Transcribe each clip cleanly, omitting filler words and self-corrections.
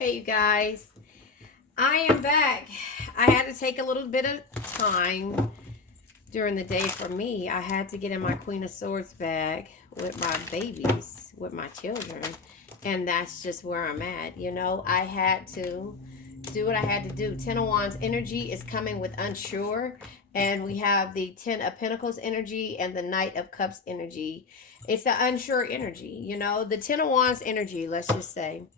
Hey, you guys, I am back. I had to take a little bit of time during the day for me. I had to get in my Queen of Swords bag with my babies, with my children, and that's just where I'm at. I had to do what I had to do. Ten of Wands energy is coming with unsure, and we have the Ten of Pentacles energy and the Knight of Cups energy. It's the unsure energy, the Ten of Wands energy, let's just say.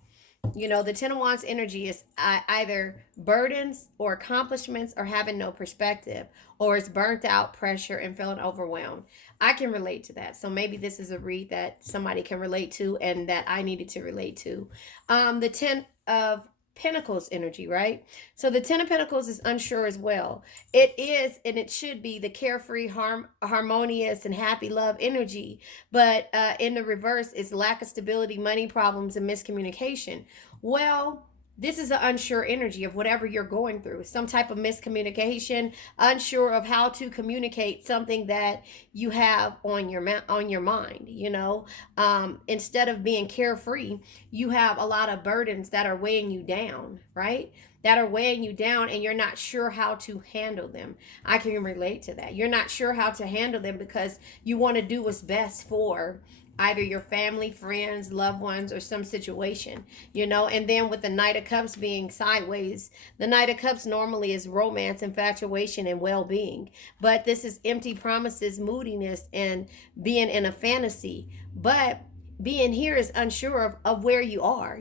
The Ten of Wands energy is either burdens or accomplishments or having no perspective, or it's burnt out, pressure, and feeling overwhelmed. I can relate to that. So maybe this is a read that somebody can relate to and that I needed to relate to. The Ten of Pentacles energy, right? So the Ten of Pentacles is unsure as well. It is, and it should be, the carefree, harmonious, and happy love energy. But in the reverse, it's lack of stability, money problems, and miscommunication. Well, this is an unsure energy of whatever you're going through. Some type of miscommunication, unsure of how to communicate something that you have on your mind. Instead of being carefree, you have a lot of burdens that are weighing you down, right? That are weighing you down, and you're not sure how to handle them. I can relate to that. You're not sure how to handle them because you want to do what's best for either your family, friends, loved ones, or some situation, and then with the Knight of Cups being sideways, the Knight of Cups normally is romance, infatuation, and well-being, but this is empty promises, moodiness, and being in a fantasy. But being here is unsure of where you are.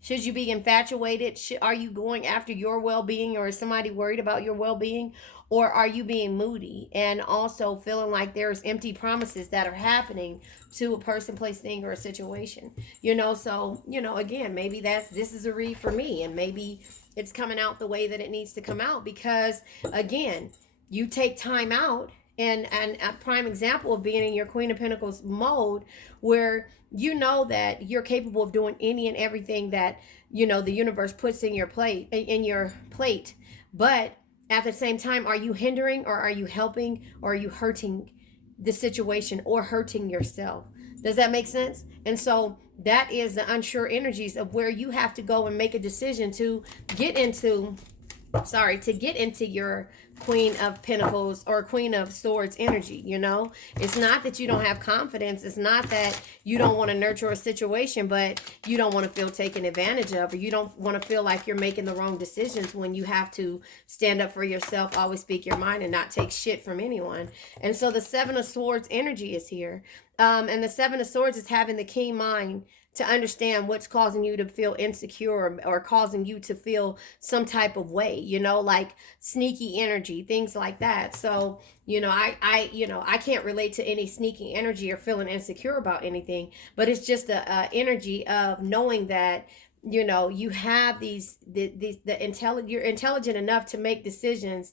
Should you be infatuated? Are you going after your well-being, or is somebody worried about your well-being? Or are you being moody and also feeling like there's empty promises that are happening to a person, place, thing, or a situation? So again, maybe this is a read for me, and maybe it's coming out the way that it needs to come out, because again, you take time out, and a prime example of being in your Queen of Pentacles mode, where you know that you're capable of doing any and everything that the universe puts in your plate. But at the same time, are you hindering, or are you helping, or are you hurting the situation, or hurting yourself? Does that make sense? And so that is the unsure energies of where you have to go and make a decision to get into your Queen of Pentacles or Queen of Swords energy. It's not that you don't have confidence. It's not that you don't want to nurture a situation, but you don't want to feel taken advantage of, or you don't want to feel like you're making the wrong decisions when you have to stand up for yourself, always speak your mind, and not take shit from anyone. And so the Seven of Swords energy is here. And the Seven of Swords is having the keen mind to understand what's causing you to feel insecure, or causing you to feel some type of way, like sneaky energy, things like that. So, I can't relate to any sneaky energy or feeling insecure about anything, but it's just a energy of knowing that you have you're intelligent enough to make decisions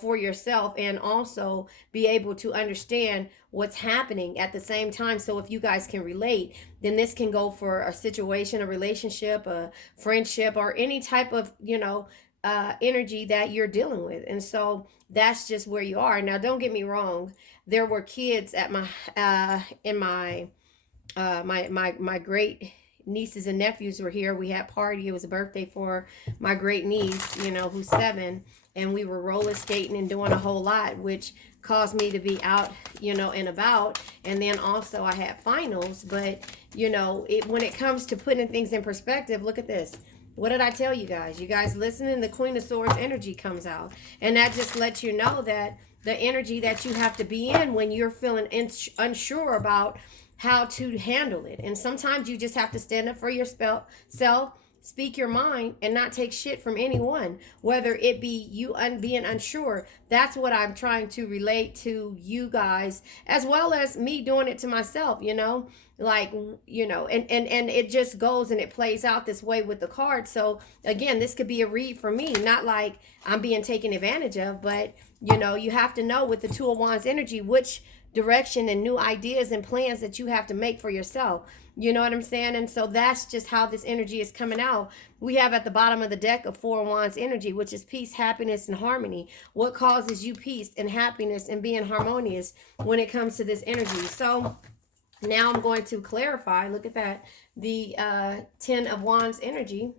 for yourself, and also be able to understand what's happening at the same time. So if you guys can relate, then this can go for a situation, a relationship, a friendship, or any type of energy that you're dealing with. And so that's just where you are now. Don't get me wrong, there were kids at my in my my great nieces and nephews were here. We had party. It was a birthday for my great niece, who's 7, and we were roller skating and doing a whole lot, which caused me to be out, and about. And then also I had finals, but when it comes to putting things in perspective, look at this. What did I tell you guys? You guys listening? The Queen of Swords energy comes out, and that just lets you know that the energy that you have to be in when you're feeling unsure about how to handle it. And sometimes you just have to stand up for yourself, speak your mind, and not take shit from anyone, whether it be you being unsure. That's what I'm trying to relate to you guys, as well as me doing it to myself, like, and it just goes and it plays out this way with the cards. So again, this could be a read for me, not like I'm being taken advantage of, but you have to know with the Two of Wands energy which direction and new ideas and plans that you have to make for yourself. You know what I'm saying? And so that's just how this energy is coming out. We have at the bottom of the deck a Four of Wands energy, which is peace, happiness, and harmony. What causes you peace and happiness and being harmonious when it comes to this energy? So now I'm going to clarify. Look at that. The Ten of Wands energy.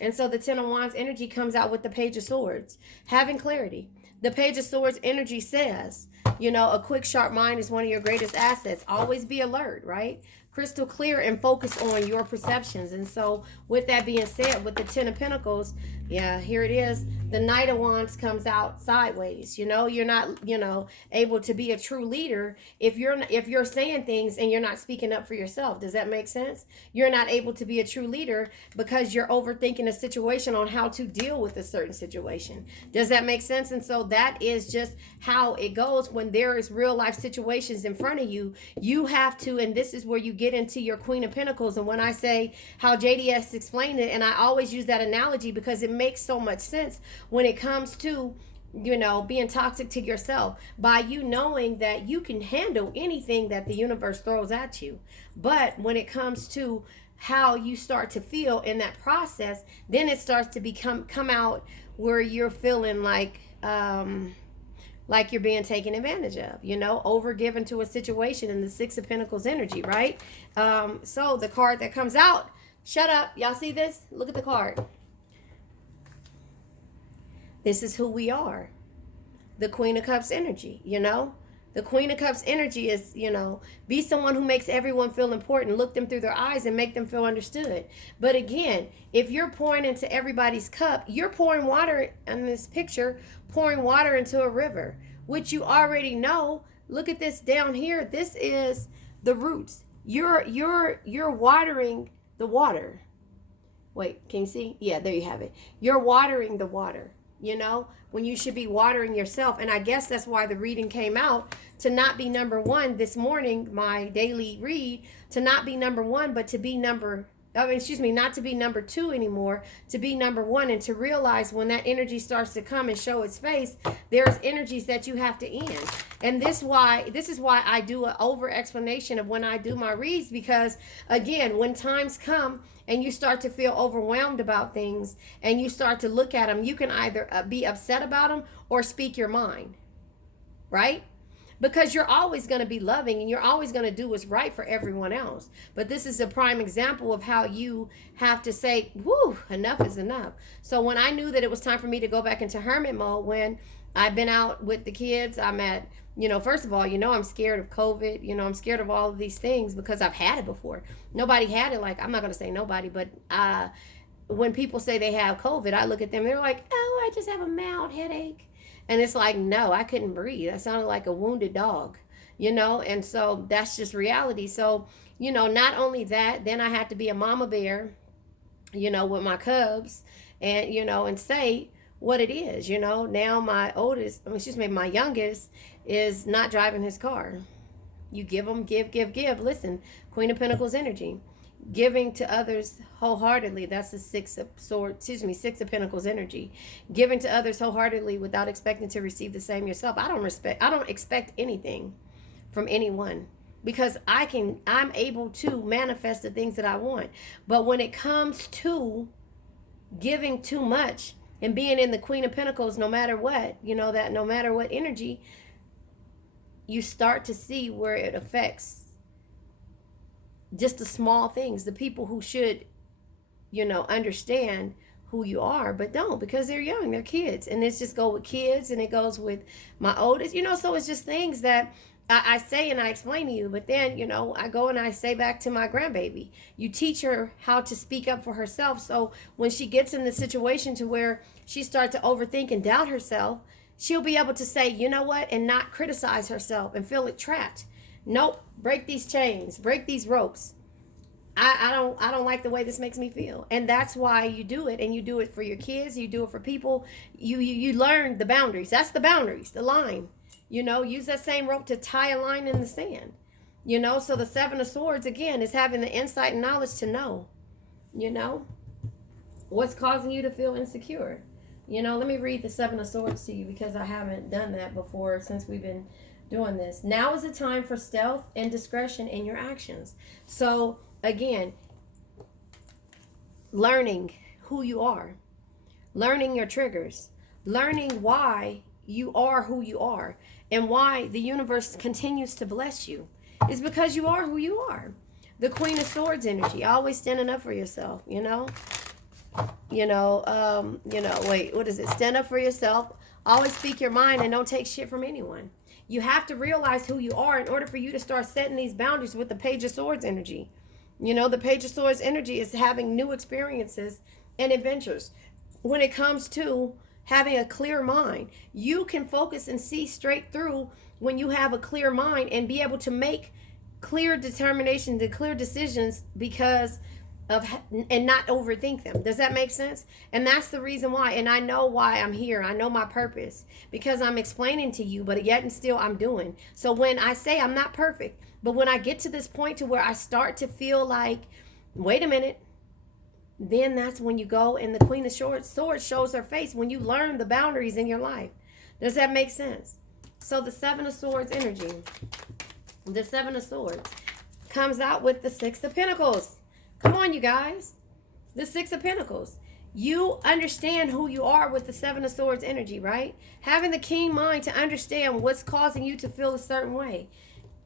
And so the Ten of Wands energy comes out with the Page of Swords, having clarity. The Page of Swords energy says, you know, a quick, sharp mind is one of your greatest assets. Always be alert, right? Crystal clear and focus on your perceptions. And so with that being said, with the Ten of Pentacles, yeah, here it is. The Knight of Wands comes out sideways. You know, you're not, you know, able to be a true leader if you're saying things and you're not speaking up for yourself. Does that make sense? You're not able to be a true leader because you're overthinking a situation on how to deal with a certain situation. Does that make sense? And so that is just how it goes when there is real life situations in front of you. You have to, and this is where you get into your Queen of Pentacles. And when I say how JDS explained it, and I always use that analogy because it makes so much sense when it comes to, you know, being toxic to yourself, by you knowing that you can handle anything that the universe throws at you. But when it comes to how you start to feel in that process, then it starts to come out where you're feeling like you're being taken advantage of, you know, overgiven to a situation in the Six of Pentacles energy, right? So the card that comes out, shut up, y'all see this? Look at the card. This is who we are. The Queen of Cups energy, you know? The Queen of Cups energy is, you know, be someone who makes everyone feel important. Look them through their eyes and make them feel understood. But again, if you're pouring into everybody's cup, you're pouring water in this picture, pouring water into a river, which you already know. Look at this down here. This is the roots. You're watering the water. Wait, can you see? Yeah, there you have it. You're watering the water. You know, when you should be watering yourself. And I guess that's why the reading came out to not be number one this morning, my daily read, to not be number one, but to be not to be number two anymore, to be number one, and to realize when that energy starts to come and show its face, there's energies that you have to end. And this is why I do an over explanation of when I do my reads, because again, when times come and you start to feel overwhelmed about things and you start to look at them, you can either be upset about them or speak your mind, right? Because you're always going to be loving and you're always going to do what's right for everyone else. But this is a prime example of how you have to say, whoo, enough is enough. So when I knew that it was time for me to go back into hermit mode, when I've been out with the kids, I'm at, you know, first of all, you know, I'm scared of COVID. You know, I'm scared of all of these things because I've had it before. Nobody had it. Like, I'm not going to say nobody, but when people say they have COVID, I look at them, they're like, oh, I just have a mild headache. And it's like, no, I couldn't breathe. I sounded like a wounded dog, you know? And so that's just reality. So, you know, not only that, then I had to be a mama bear, you know, with my cubs and, you know, and say what it is, you know? Now my youngest is not driving his car. You give them, give. Listen, Queen of Pentacles energy. Giving to others wholeheartedly. That's the Six of Pentacles energy. Giving to others wholeheartedly without expecting to receive the same yourself. I don't expect anything from anyone because I'm able to manifest the things that I want. But when it comes to giving too much and being in the Queen of Pentacles, no matter what, you know, that no matter what energy, you start to see where it affects just the small things, the people who should, you know, understand who you are, but don't, because they're young, they're kids. And it's just go with kids and it goes with my oldest, you know, so it's just things that I say and I explain to you, but then, you know, I go and I say back to my grandbaby, you teach her how to speak up for herself. So when she gets in the situation to where she starts to overthink and doubt herself, she'll be able to say, you know what, and not criticize herself and feel it trapped. Nope, break these chains, break these ropes. I don't like the way this makes me feel. And that's why you do it. And you do it for your kids, you do it for people. You learn the boundaries. That's the boundaries, the line. You know, use that same rope to tie a line in the sand. You know, so the Seven of Swords, again, is having the insight and knowledge to know, you know, what's causing you to feel insecure. You know, let me read the Seven of Swords to you because I haven't done that before since we've been doing this. Now is the time for stealth and discretion in your actions. So again, learning who you are, learning your triggers, learning why you are who you are, and why the universe continues to bless you is because you are who you are. The Queen of Swords energy, always standing up for yourself, you know. Wait, what is it? Stand up for yourself. Always speak your mind and don't take shit from anyone. You have to realize who you are in order for you to start setting these boundaries with the Page of Swords energy. The Page of Swords energy is having new experiences and adventures. When it comes to having a clear mind, you can focus and see straight through when you have a clear mind and be able to make clear determinations and clear decisions because of, and not overthink them. Does that make sense? And that's the reason why. And I know why I'm here. I know my purpose because I'm explaining to you, but yet and still I'm doing. So when I say I'm not perfect, but when I get to this point to where I start to feel like, wait a minute, then that's when you go and the Queen of Swords shows her face when you learn the boundaries in your life. Does that make sense? So the Seven of Swords energy, the Seven of Swords comes out with the Six of Pentacles. Come on, you guys. The Six of Pentacles. You understand who you are with the Seven of Swords energy, right? Having the keen mind to understand what's causing you to feel a certain way.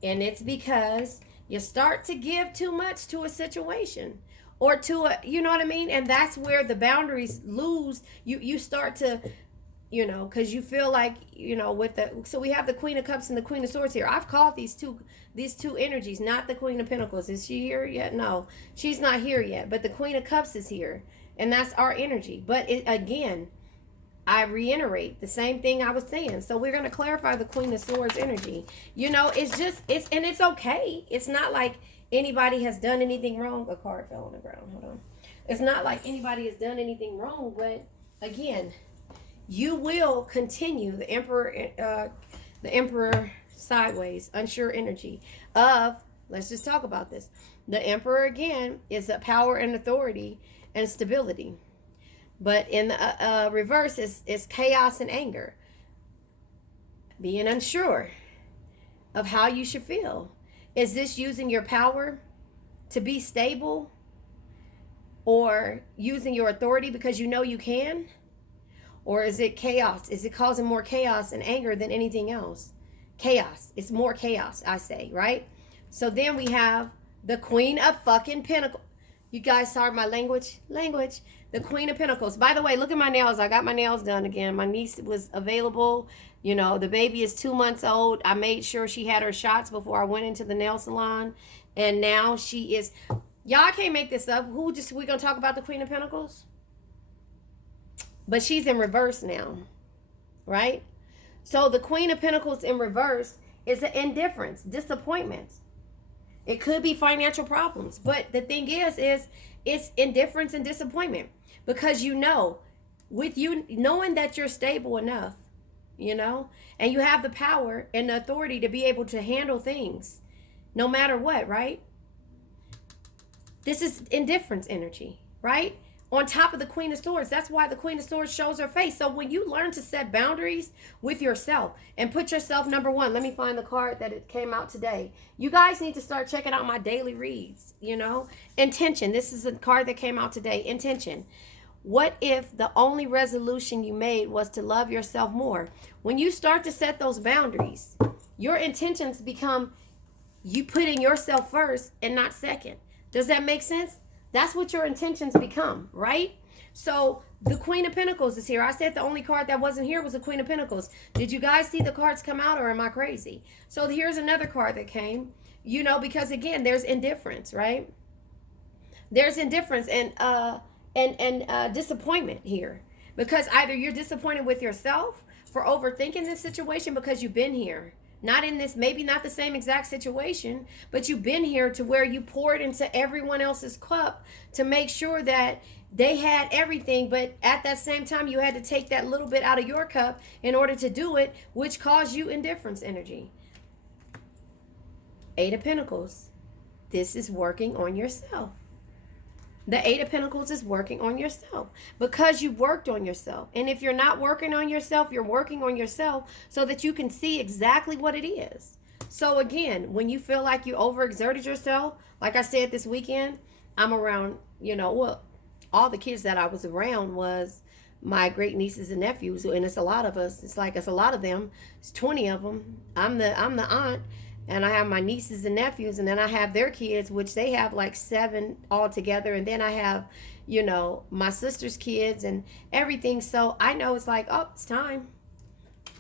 And it's because you start to give too much to a situation or to a, you know what I mean? And that's where the boundaries lose. You start to, because you feel like, with the, so we have the Queen of Cups and the Queen of Swords here. I've called these two energies, not the Queen of Pentacles. Is she here yet? No, she's not here yet. But the Queen of Cups is here, and that's our energy. But again, I reiterate the same thing I was saying. So we're going to clarify the Queen of Swords energy. It's okay. It's not like anybody has done anything wrong. A card fell on the ground. Hold on. It's not like anybody has done anything wrong, but again, you will continue the Emperor sideways, unsure energy of, let's just talk about this. The Emperor, again, is a power and authority and stability. But in the reverse is chaos and anger. Being unsure of how you should feel. Is this using your power to be stable? Or using your authority because you know you can? Or is it chaos? Is it causing more chaos and anger than anything else? Chaos. It's more chaos, I say, right? So then we have the Queen of fucking Pentacles. You guys, sorry, my language. The Queen of Pentacles. By the way, look at my nails. I got my nails done again. My niece was available. The baby is 2 months old. I made sure she had her shots before I went into the nail salon. And now she is... Y'all can't make this up. We going to talk about the Queen of Pentacles? But she's in reverse now, right? So the Queen of Pentacles in reverse is an indifference, disappointment. It could be financial problems. But the thing is it's indifference and disappointment. Because with you knowing that you're stable enough, and you have the power and the authority to be able to handle things no matter what, right? This is indifference energy, right? On top of the Queen of Swords. That's why the Queen of Swords shows her face. So when you learn to set boundaries with yourself and put yourself number one, let me find the card that it came out today. You guys need to start checking out my daily reads, Intention. This is a card that came out today. Intention. What if the only resolution you made was to love yourself more? When you start to set those boundaries, your intentions become you putting yourself first and not second. Does that make sense? That's what your intentions become, right? So the Queen of Pentacles is here. I said the only card that wasn't here was the Queen of Pentacles. Did you guys see the cards come out, or am I crazy? So here's another card that came, because again, there's indifference, right? There's indifference and disappointment here, because either you're disappointed with yourself for overthinking this situation because you've been here. Not in this, maybe not the same exact situation, but you've been here to where you poured into everyone else's cup to make sure that they had everything, but at that same time, you had to take that little bit out of your cup in order to do it, which caused you indifference energy. Eight of Pentacles. This is working on yourself. The Eight of Pentacles is working on yourself because you worked on yourself. And if you're not working on yourself, you're working on yourself so that you can see exactly what it is. So again, when you feel like you overexerted yourself, like I said this weekend, I'm around, all the kids that I was around was my great nieces and nephews. And it's a lot of us. It's a lot of them. It's 20 of them. I'm the aunt. And I have my nieces and nephews, and then I have their kids, which they have like 7 altogether. And then I have, you know, my sister's kids and everything. So I know it's like, oh, it's time.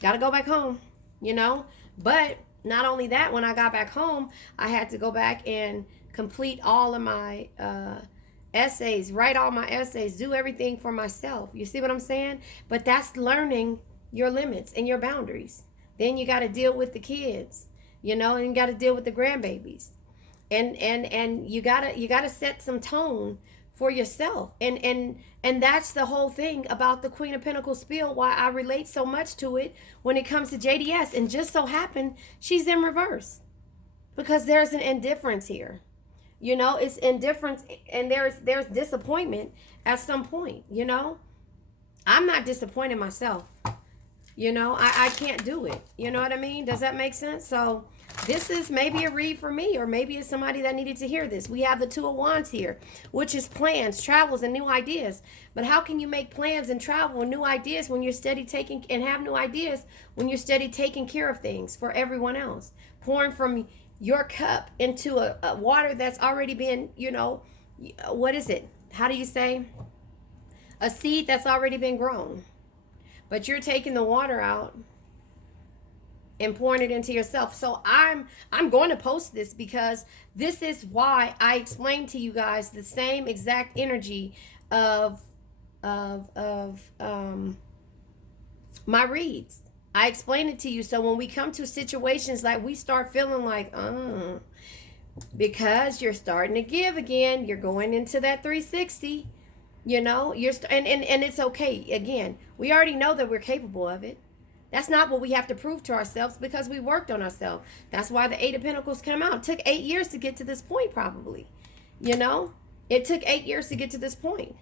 Got to go back home, you know. But not only that, when I got back home, I had to go back and complete all of my essays, write all my essays, do everything for myself. You see what I'm saying? But that's learning your limits and your boundaries. Then you got to deal with the kids, you know, and you got to deal with the grandbabies. And you gotta set some tone for yourself. And that's the whole thing about the Queen of Pentacles spiel, why I relate so much to it when it comes to JDS. And just so happened she's in reverse, because there's an indifference here. You know, it's indifference, and there's disappointment at some point, you know. I'm not disappointed myself. You know, I can't do it. You know what I mean? Does that make sense? So this is maybe a read for me, or maybe it's somebody that needed to hear this. We have the Two of Wands here, which is plans, travels, and new ideas. But how can you make plans and travel and new ideas when you're steady taking, and have new ideas when you're steady taking care of things for everyone else? Pouring from your cup into a water that's already been, you know, what is it? How do you say? A seed that's already been grown. But you're taking the water out and pouring it into yourself. So I'm going to post this, because this is why I explained to you guys the same exact energy of my reads. I explain it to you, so when we come to situations like, we start feeling like, because you're starting to give again, you're going into that 360, you know, and it's okay. Again, we already know that we're capable of it. That's not what we have to prove to ourselves, because we worked on ourselves. That's why the Eight of Pentacles came out. It took 8 years to get to this point, probably. You know, it took 8 years to get to this point.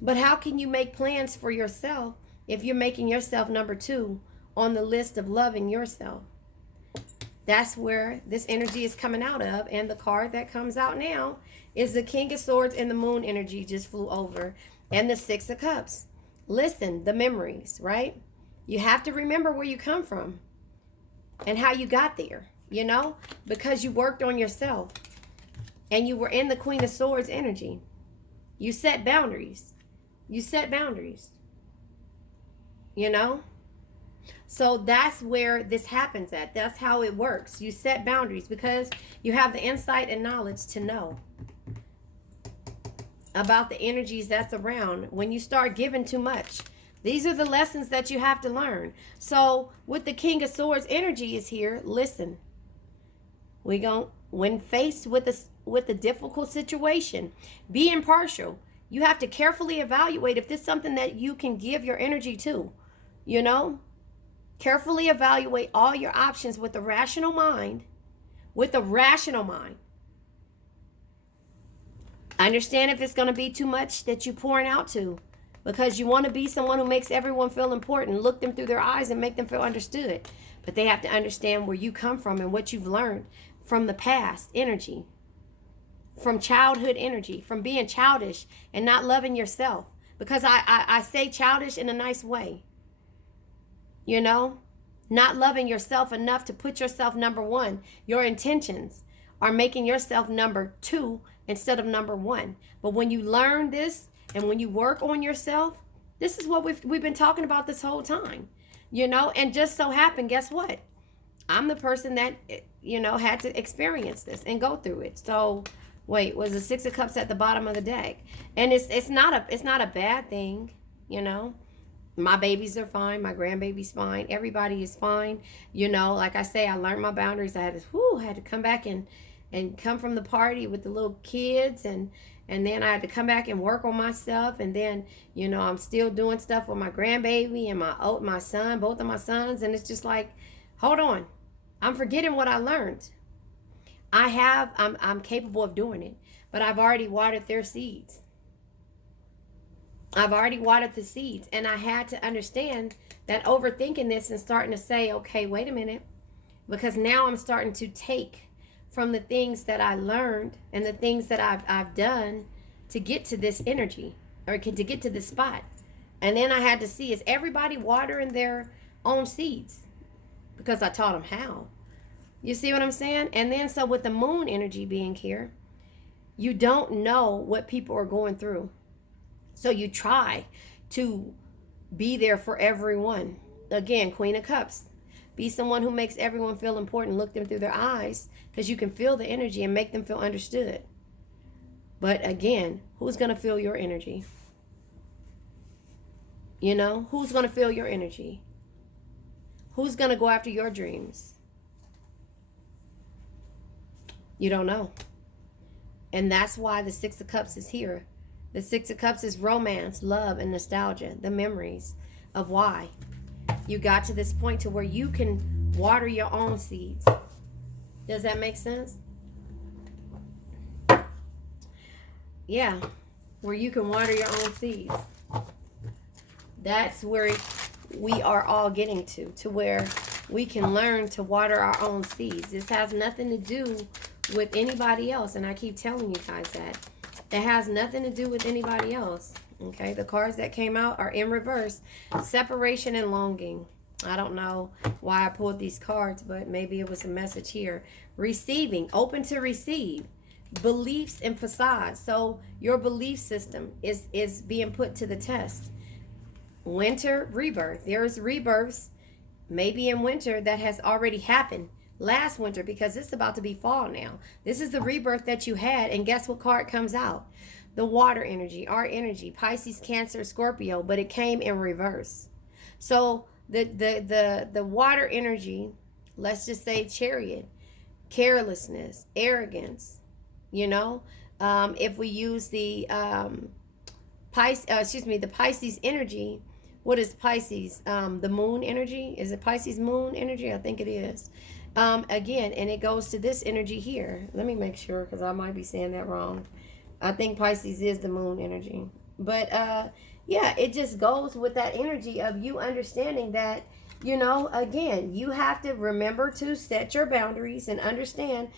But how can you make plans for yourself if you're making yourself number 2 on the list of loving yourself? That's where this energy is coming out of. And the card that comes out now is the King of Swords, and the Moon energy just flew over. And the Six of Cups. Listen, the memories, right? You have to remember where you come from and how you got there, you know, because you worked on yourself and you were in the Queen of Swords energy. You set boundaries. You set boundaries, you know? So that's where this happens at. That's how it works. You set boundaries because you have the insight and knowledge to know about the energies that's around when you start giving too much. These are the lessons that you have to learn. So with the King of Swords energy is here, listen. When faced with a difficult situation, be impartial. You have to carefully evaluate if this is something that you can give your energy to, you know? Carefully evaluate all your options with a rational mind. With a rational mind. Understand if it's going to be too much that you're pouring out to, because you want to be someone who makes everyone feel important. Look them through their eyes and make them feel understood. But they have to understand where you come from and what you've learned from the past energy, from childhood energy, from being childish and not loving yourself. Because I say childish in a nice way. You know, not loving yourself enough to put yourself number 1. Your intentions are making yourself number 2 instead of number 1. But when you learn this and when you work on yourself, this is what we've been talking about this whole time, you know. And just so happened, guess what? I'm the person that, you know, had to experience this and go through it. So wait, was the Six of Cups at the bottom of the deck? And it's not a bad thing, you know. My babies are fine. My grandbaby's fine. Everybody is fine. You know, like I say, I learned my boundaries. I had to come back and come from the party with the little kids, and then I had to come back and work on myself. And then, you know, I'm still doing stuff with my grandbaby and my son, both of my sons. And it's just like, hold on, I'm forgetting what I learned. I'm capable of doing it, but I've already watered their seeds. I've already watered the seeds, and I had to understand that overthinking this and starting to say, okay, wait a minute, because now I'm starting to take from the things that I learned and the things that I've done to get to this energy, or to get to this spot. And then I had to see, is everybody watering their own seeds? Because I taught them how. You see what I'm saying? And then so with the Moon energy being here, You don't know what people are going through. So you try to be there for everyone. Again, Queen of Cups. Be someone who makes everyone feel important. Look them through their eyes because you can feel the energy and make them feel understood. But again, who's going to feel your energy? You know, who's going to feel your energy? Who's going to go after your dreams? You don't know. And that's why the Six of Cups is here. The Six of Cups is romance, love, and nostalgia, the memories of why you got to this point to where you can water your own seeds. Does that make sense? Yeah, where you can water your own seeds. That's where we are all getting to where we can learn to water our own seeds. This has nothing to do with anybody else, and I keep telling you guys that. It has nothing to do with anybody else. Okay, the cards that came out are in reverse. Separation and longing. I don't know why I pulled these cards, but maybe it was a message here. Receiving, open to receive. Beliefs and facades. So your belief system is being put to the test. Winter, rebirth. There's rebirths maybe in winter that has already happened last winter, because it's about to be fall now. This is the rebirth that you had, and guess what card comes out? The water energy, our energy, Pisces, Cancer, Scorpio, but it came in reverse. So the water energy, let's just say Chariot, carelessness, arrogance, you know, if we use the the Pisces energy. What is Pisces? The moon energy? Is it Pisces moon energy? I think it is. Again, and it goes to this energy here. Let me make sure, because I might be saying that wrong. I think Pisces is the moon energy. But yeah, it just goes with that energy of you understanding that, you know, again, you have to remember to set your boundaries and understand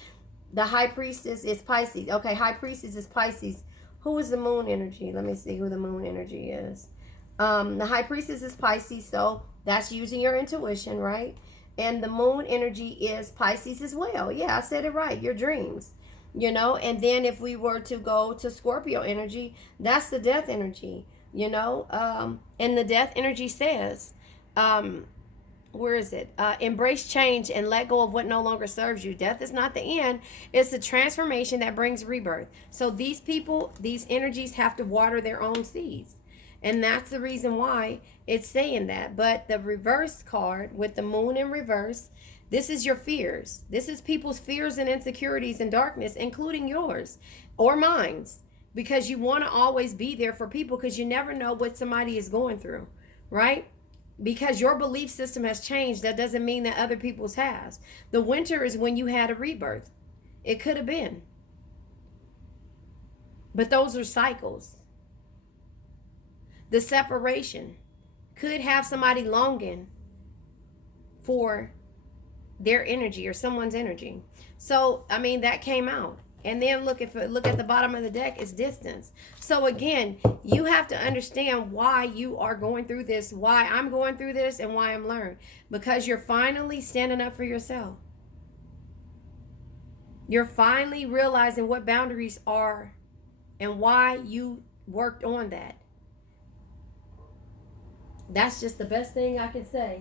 the High Priestess is Pisces. Okay, High Priestess is Pisces. Who is the moon energy? Let me see who the moon energy is. The High Priestess is Pisces, so that's using your intuition, right? And the moon energy is Pisces as well. Yeah, I said it right. Your dreams, you know. And then if we were to go to Scorpio energy, that's the death energy, you know. And the death energy says, where is it? Embrace change and let go of what no longer serves you. Death is not the end. It's the transformation that brings rebirth. So these people, these energies have to water their own seeds. And that's the reason why it's saying that. But the reverse card with the moon in reverse, this is your fears. This is people's fears and insecurities and darkness, including yours or mine's. Because you want to always be there for people, because you never know what somebody is going through, right? Because your belief system has changed, that doesn't mean that other people's has. The winter is when you had a rebirth. It could have been. But those are cycles. The separation could have somebody longing for their energy or someone's energy. So, I mean, that came out. And then look at the bottom of the deck, it's distance. So again, you have to understand why you are going through this, why I'm going through this, and why I'm learning. Because you're finally standing up for yourself. You're finally realizing what boundaries are and why you worked on that. That's just the best thing I can say.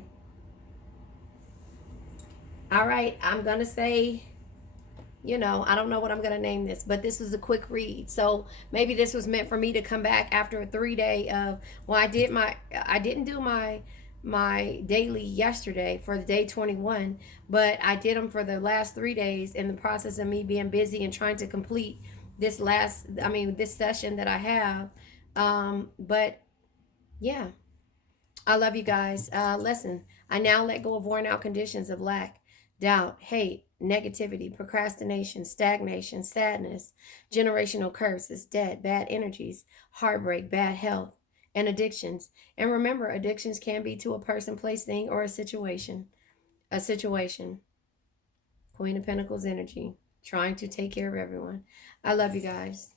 All right, I'm going to say, you know, I don't know what I'm going to name this, but this is a quick read. So maybe this was meant for me to come back after a 3-day of, well, I didn't do my daily yesterday for the day 21, but I did them for the last 3 days in the process of me being busy and trying to complete this session that I have. But yeah. I love you guys. Listen, I now let go of worn out conditions of lack, doubt, hate, negativity, procrastination, stagnation, sadness, generational curses, debt, bad energies, heartbreak, bad health, and addictions. And remember, addictions can be to a person, place, thing, or a situation. A situation. Queen of Pentacles energy, trying to take care of everyone. I love you guys.